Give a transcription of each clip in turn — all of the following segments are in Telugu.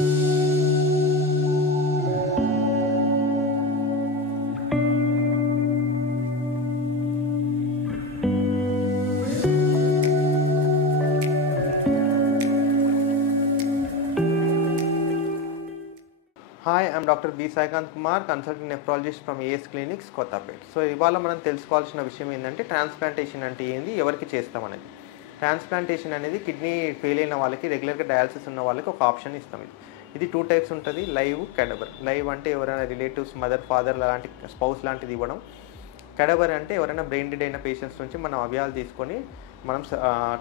Hi, I'm Dr. B. Saikant Kumar, consultant nephrologist from AS Clinics, Kottapet. So ఇవాళ మనం తెలుసుకోవాల్సిన విషయం ఏంటంటే ట్రాన్స్ప్లాంటేషన్ అంటే ఏంది, ఎవరికి చేస్తామనేది. ట్రాన్స్ప్లాంటేషన్ అనేది కిడ్నీ ఫెయిల్ అయిన వాళ్ళకి, రెగ్యులర్గా డయాలసిస్ ఉన్న వాళ్ళకి ఒక ఆప్షన్ ఇస్తాం. ఇది 2 టైప్స్ ఉంటుంది, లైవ్, కెడవర్. లైవ్ అంటే ఎవరైనా రిలేటివ్స్, మదర్, ఫాదర్ లాంటి స్పౌస్ లాంటిది ఇవ్వడం. కెడవర్ అంటే ఎవరైనా బ్రెయిన్ డెడ్ అయిన పేషెంట్స్ నుంచి మనం అవయవాలు తీసుకొని మనం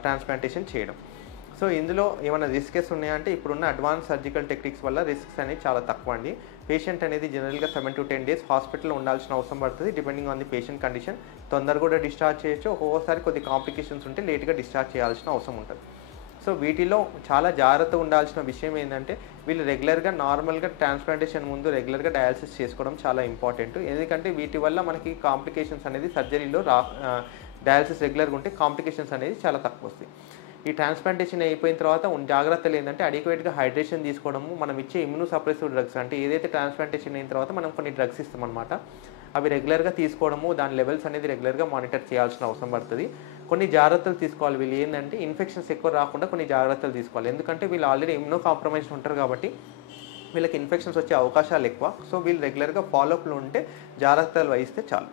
ట్రాన్స్ప్లాంటేషన్ చేయడం. సో ఇందులో ఏమైనా రిస్కెస్ ఉన్నాయంటే ఇప్పుడున్న అడ్వాన్స్ సర్జికల్ టెక్నిక్స్ వల్ల రిస్క్స్ అనేది చాలా తక్కువ అండి. పేషెంట్ అనేది జనరల్గా 7 to 10 days హాస్పిటల్లో ఉండాల్సిన అవసరం పడుతుంది, depending on the patient condition. తొందరగా కూడా డిశ్చార్జ్ చేయొచ్చు, ఒక్కొక్కసారి కొద్ది కాంప్లికేషన్స్ ఉంటే లేట్గా డిశ్చార్జ్ చేయాల్సిన అవసరం ఉంటుంది. సో వీటిలో చాలా జాగ్రత్త ఉండాల్సిన విషయం ఏంటంటే వీళ్ళు రెగ్యులర్గా నార్మల్గా ట్రాన్స్ప్లాంటేషన్ ముందు రెగ్యులర్గా డయాలసిస్ చేసుకోవడం చాలా ఇంపార్టెంట్. ఎందుకంటే వీటి వల్ల మనకి కాంప్లికేషన్స్ అనేది సర్జరీలో డయాలసిస్ రెగ్యులర్గా ఉంటే కాంప్లికేషన్స్ అనేది చాలా తక్కువ వస్తాయి. ఈ ట్రాన్స్ప్లాంటేషన్ అయిపోయిన తర్వాత జాగ్రత్తలు ఏంటంటే అడిక్వేట్గా హైడ్రేషన్ తీసుకోవడము, మనం ఇచ్చే ఇమ్యూనోసప్రెసివ్ డ్రగ్స్ అంటే ఏదైతే ట్రాన్స్ప్లాంటేషన్ అయిన తర్వాత మనం కొన్ని డ్రగ్స్ ఇస్తామన్నమాట, అవి రెగ్యులర్గా తీసుకోవడము, దాని లెవెల్స్ అనేది రెగ్యులర్గా మానిటర్ చేయాల్సిన అవసరం పడుతుంది. కొన్ని జాగ్రత్తలు తీసుకోవాలి. వీళ్ళు ఏంటంటే ఇన్ఫెక్షన్స్ ఎక్కువ రాకుండా కొన్ని జాగ్రత్తలు తీసుకోవాలి. ఎందుకంటే వీళ్ళు ఆల్రెడీ ఇమ్యూనో కాంప్రమైజ్డ్ ఉంటారు కాబట్టి వీళ్ళకి ఇన్ఫెక్షన్స్ వచ్చే అవకాశాలు ఎక్కువ. సో వీళ్ళు రెగ్యులర్గా ఫాలోఅప్లో ఉంటే జాగ్రత్తలు వహిస్తే చాలు.